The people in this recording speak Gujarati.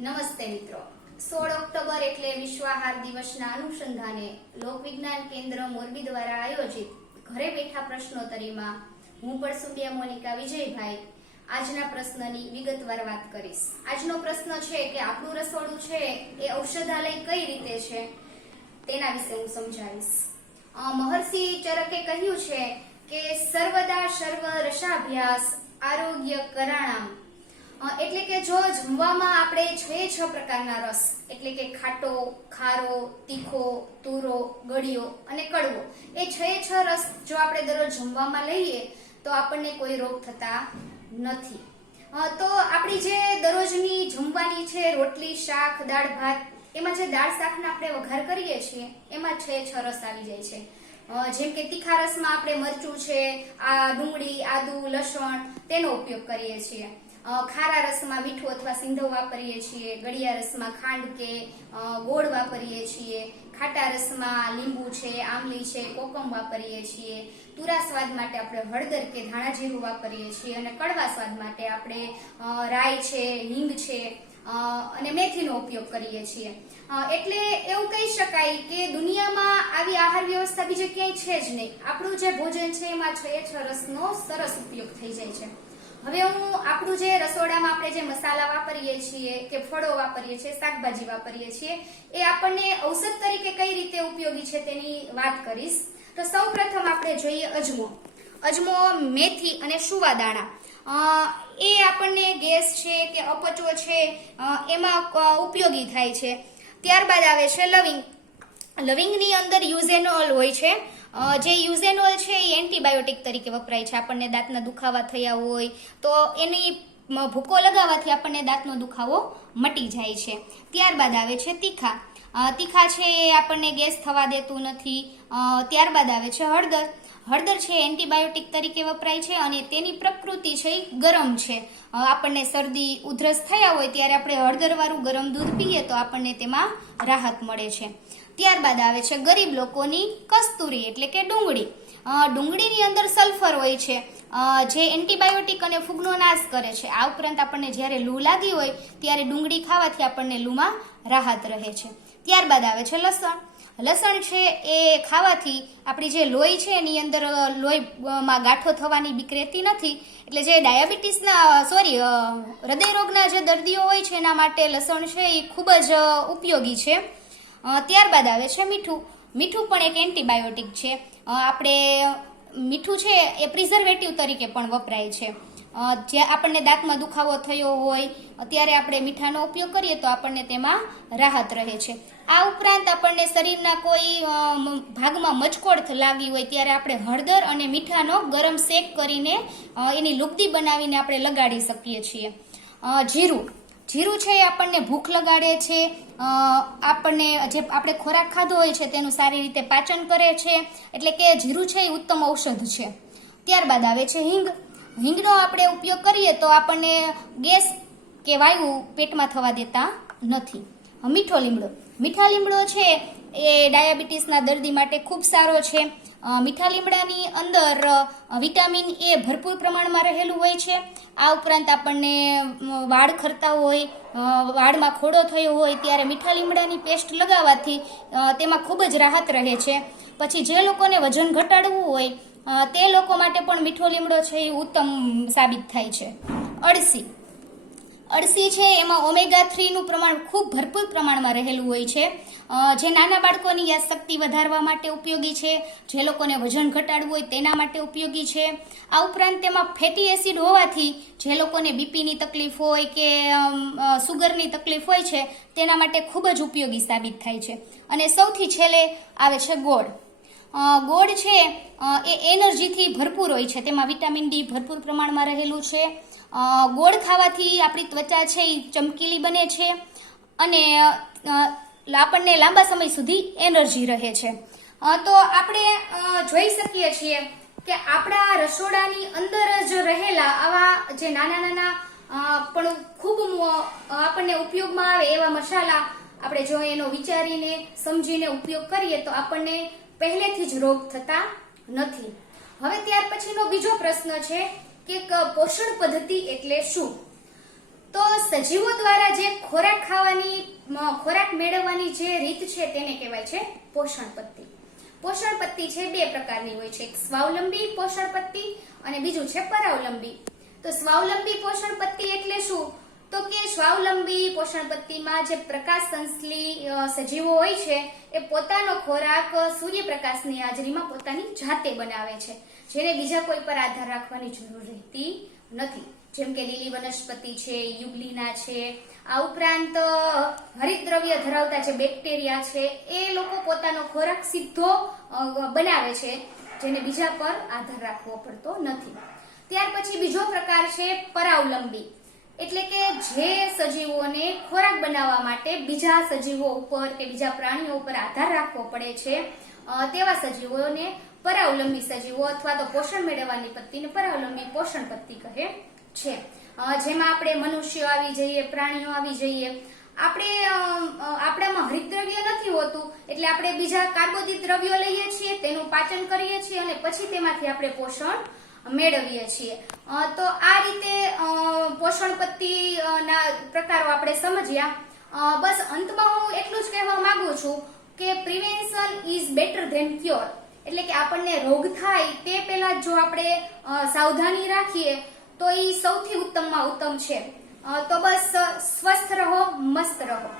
નમસ્તે મિત્રો. સોળ ઓક્ટોબર એટલે વિશ્વ આહાર દિવસના અનુસંધાને લોકવિજ્ઞાન કેન્દ્ર મોરબી દ્વારા આયોજિત ઘરે બેઠા પ્રશ્નોત્તરીમાં હું પણ સુડિયા મોનિકા વિજયભાઈ આજના પ્રશ્નની વિગતવાર વાત કરીશ. આજનો પ્રશ્ન છે કે આપણું રસોડું છે એ ઔષધાલય કઈ રીતે છે? તેના વિશે હું સમજાવીશ. મહર્ષિ ચરકે કહ્યું છે કે સર્વદા સર્વ રસાભ્યાસ આરોગ્ય કરાણામ. એટલે કે જો જમવામાં આપણે છ છ પ્રકારના રસ, એટલે કે ખાટો, ખારો, તીખો, તુરો, ગળિયો અને કડવો, એ છ છ રસ જો આપણે દરરોજ જમવામાં લઈએ, તો આપણને કોઈ રોગ થતા નથી. તો આપણી જે દરરોજની જમવાની છે, રોટલી, શાક, દાળ, ભાત, એમાં જે દાળ, શાકના આપણે વઘાર કરીએ છીએ, એમાં છ છ રસ આવી જાય છે. જેમ કે તીખા રસમાં આપણે મરચું છે, આ ડુંગળી, આદુ, લસણ, તેનો ઉપયોગ કરીએ છીએ. ખારા રસમાં મીઠું અથવા સિંધવ વાપરીએ છીએ, ગળિયા રસમાં ખાંડ કે ગોળ વાપરીએ છીએ, ખાટા રસમાં લીંબુ છે, આમલી છે, કોકમ વાપરીએ છીએ, તુરા સ્વાદ માટે આપણે હળદર કે ધાણા જીરું વાપરીએ છીએ અને કડવા સ્વાદ માટે આપણે રાઈ છે, હિંગ છે અને મેથીનો ઉપયોગ કરીએ છીએ. એટલે એવું કહી શકાય કે દુનિયામાં આવી આહાર વ્યવસ્થા બીજે ક્યાંય છે જ નહીં. આપણું જે ભોજન છે એમાં છ એ છ રસનો સરસ ઉપયોગ થઈ જાય છે. હવે હું આપણું જે રસોડામાં આપણે જે મસાલા વાપરીએ છીએ કે ફળો વાપરીએ છીએ, શાકભાજી વાપરીએ છીએ, એ આપણને ઔષધ તરીકે કઈ રીતે ઉપયોગી છે તેની વાત કરીશ. તો સૌ પ્રથમ આપણે જોઈએ અજમો. અજમો, મેથી અને સુવા દાણા એ આપણને ગેસ છે કે અપચો છે એમાં ઉપયોગી થાય છે. ત્યારબાદ આવે છે લવિંગ. લવિંગની અંદર યુઝેનોલ હોય છે. જે યુઝેનોલ છે એ એન્ટીબાયોટિક તરીકે વપરાય છે. આપણને દાંતના દુખાવા થયા હોય, તો એની ભૂકો લગાવવાથી આપણને દાંતનો દુખાવો મટી જાય છે. ત્યારબાદ આવે છે તીખા. તીખા છે એ આપણને ગેસ થવા દેતું નથી. ત્યારબાદ આવે છે હળદર. હળદર છે એન્ટીબાયોટિક તરીકે વપરાય છે અને તેની પ્રકૃતિ છે એ ગરમ છે. આપણને શરદી, ઉધરસ થયા હોય ત્યારે આપણે હળદરવાળું ગરમ દૂધ પીએ તો આપણને તેમાં રાહત મળે છે. ત્યારબાદ આવે છે ગરીબ લોકોની કસ્તુરી એટલે કે ડુંગળી. ડુંગળીની અંદર સલ્ફર હોય છે. જે એન્ટીબાયોટિક અને ફૂગનો નાશ કરે છે. આ ઉપરાંત આપણને જ્યારે લૂ લાગી હોય, ત્યારે ડુંગળી ખાવાથી આપણને લૂમાં રાહત રહે છે. ત્યારબાદ આવે છે લસણ. લસણ છે એ ખાવાથી આપણી જે લોહી છે, એની અંદર લોહીમાં ગાંઠો થવાની બીક રહેતી નથી. એટલે જે ડાયાબિટીસના, સોરી હૃદય રોગના જે દર્દીઓ હોય છે, એના માટે લસણ છે એ ખૂબ જ ઉપયોગી છે. ત્યારબાદ આવે છે મીઠું. મીઠું પણ એક એન્ટીબાયોટિક છે. આપણે મીઠું છે એ પ્રિઝર્વેટિવ તરીકે પણ વપરાય છે. જે આપણને દાંતમાં દુખાવો થયો હોય ત્યારે આપણે મીઠાનો ઉપયોગ કરીએ તો આપણને તેમાં રાહત રહે છે. આ ઉપરાંત આપણને શરીરના કોઈ ભાગમાં મચકોડ લાગી હોય ત્યારે આપણે હળદર અને મીઠાનો ગરમ શેક કરીને એની લુગદી બનાવીને આપણે લગાડી શકીએ છીએ. જીરું. જીરું છે એ આપણને ભૂખ લગાડે છે આપણને જે આપણે ખોરાક ખાધો હોય છે તેનું સારી રીતે પાચન કરે છે, એટલે કે જીરું છે એ ઉત્તમ ઔષધ છે. ત્યારબાદ આવે છે હિંગ. હિંગનો આપણે ઉપયોગ કરીએ તો આપણને ગેસ કે વાયુ પેટમાં થવા દેતા નથી. મીઠો લીમડો. મીઠા લીમડો છે એ ડાયાબિટીસના દર્દી માટે ખૂબ સારો છે. મીઠા લીમડાની અંદર વિટામિન એ ભરપૂર પ્રમાણમાં રહેલું હોય છે. આ ઉપરાંત આપણને વાળ ખરતા હોય વાળમાં ખોડો થયો હોય ત્યારે મીઠા લીમડાની પેસ્ટ લગાવવાથી તેમાં ખૂબ જ રાહત રહે છે. પછી જે લોકોને વજન ઘટાડવું હોય તે લોકો માટે પણ મીઠો લીમડો છે એ ઉત્તમ સાબિત થાય છે. અળસી. અળસી છે, એમાં ઓમેગા થ્રીનું પ્રમાણ ખૂબ ભરપૂર પ્રમાણમાં રહેલું હોય છે. જે નાના બાળકોની યાદશક્તિ વધારવા માટે ઉપયોગી છે, જે લોકોને વજન ઘટાડવું હોય તેના માટે ઉપયોગી છે. આ ઉપરાંત તેમાં ફેટી એસિડ હોવાથી જે લોકોને બીપીની તકલીફ હોય કે સુગરની તકલીફ હોય છે, તેના માટે ખૂબ જ ઉપયોગી સાબિત થાય છે. અને સૌથી છેલ્લે આવે છે ગોળ. ગોળ છે એ એનર્જીથી ભરપૂર હોય છે. તેમાં વિટામિન ડી ભરપૂર પ્રમાણમાં રહેલું છે. ગોળ ખાવાથી આપણી ત્વચા છે એ ચમકીલી બને છે અને આપણને લાંબા સમય સુધી એનર્જી રહે છે. તો આપણે જોઈ શકીએ છીએ કે આપણા રસોડાની અંદર જ રહેલા આવા જે નાના નાના પણ ખૂબ આપણને ઉપયોગમાં આવે એવા મસાલા આપણે જો એનો વિચારીને, સમજીને ઉપયોગ કરીએ તો આપણને પહેલેથી જ રોગ થતા નથી. હવે ત્યાર પછીનો બીજો પ્રશ્ન છે કે પોષણ પદ્ધતિ એટલે શું? તો સજીવો દ્વારા જે ખોરાક ખાવાની ખોરાક મેળવવાની જે રીત છે તેને કહેવાય છે પોષણ પદ્ધતિ. પોષણ પદ્ધતિ છે બે પ્રકારની હોય છે. એક સ્વાવલંબી પોષણ પદ્ધતિ અને બીજું છે પરાવલંબી. તો સ્વાવલંબી પોષણ પદ્ધતિ એટલે શું? તો કે સ્વાવલંબી પોષણ પદ્ધતિમાં જે પ્રકાશ સંશ્લી સજીવો હોય છે, એ પોતાનો ખોરાક સૂર્યપ્રકાશની હાજરીમાં પોતાની જાતે બનાવે છે, જેને બીજા કોઈ પર આધાર રાખવાની જરૂર રહેતી નથી. જેમ કે લીલી વનસ્પતિ છે, યુગલીના છે, આ ઉપરાંત હરિતદ્રવ્ય ધરાવતા જે બેક્ટેરિયા છે, એ લોકો પોતાનો ખોરાક સીધો બનાવે છે, જેને બીજા પર આધાર રાખવો પડતો નથી. ત્યાર પછી બીજો પ્રકાર છે પરાવલંબી. એટલે કે જે સજીવોને ખોરાક બનાવવા માટે બીજા સજીવો ઉપર કે બીજા પ્રાણીઓ ઉપર આધાર રાખવો પડે છે તેવા સજીવોને પરાવલંબી સજીવો અથવા તો પોષણ મેળવવાની પત્તીને પરાવલંબી પોષણ પત્તી કહે છે. જેમાં આપણે મનુષ્યો આવી જઈએ, પ્રાણીઓ આવી જઈએ, આપણે આપણામાં હરિતદ્રવ્ય નથી હોતું, એટલે આપણે બીજા કાર્બોદિત દ્રવ્યો લઈએ છીએ, તેનું પાચન કરીએ છીએ અને પછી તેમાંથી આપણે પોષણ મેળવીએ છીએ. તો આ રીતે પોષણ પત્તીના પ્રકારો આપણે સમજ્યા. બસ અંતમાં હું એટલું જ કહેવા માંગુ છું કે prevention is better than cure. એટલે કે આપણને રોગ થાય તે પહેલા જો આપણે સાવધાની રાખીએ, તો એ સૌથી ઉત્તમમાં ઉત્તમ છે. તો બસ સ્વસ્થ રહો, મસ્ત રહો.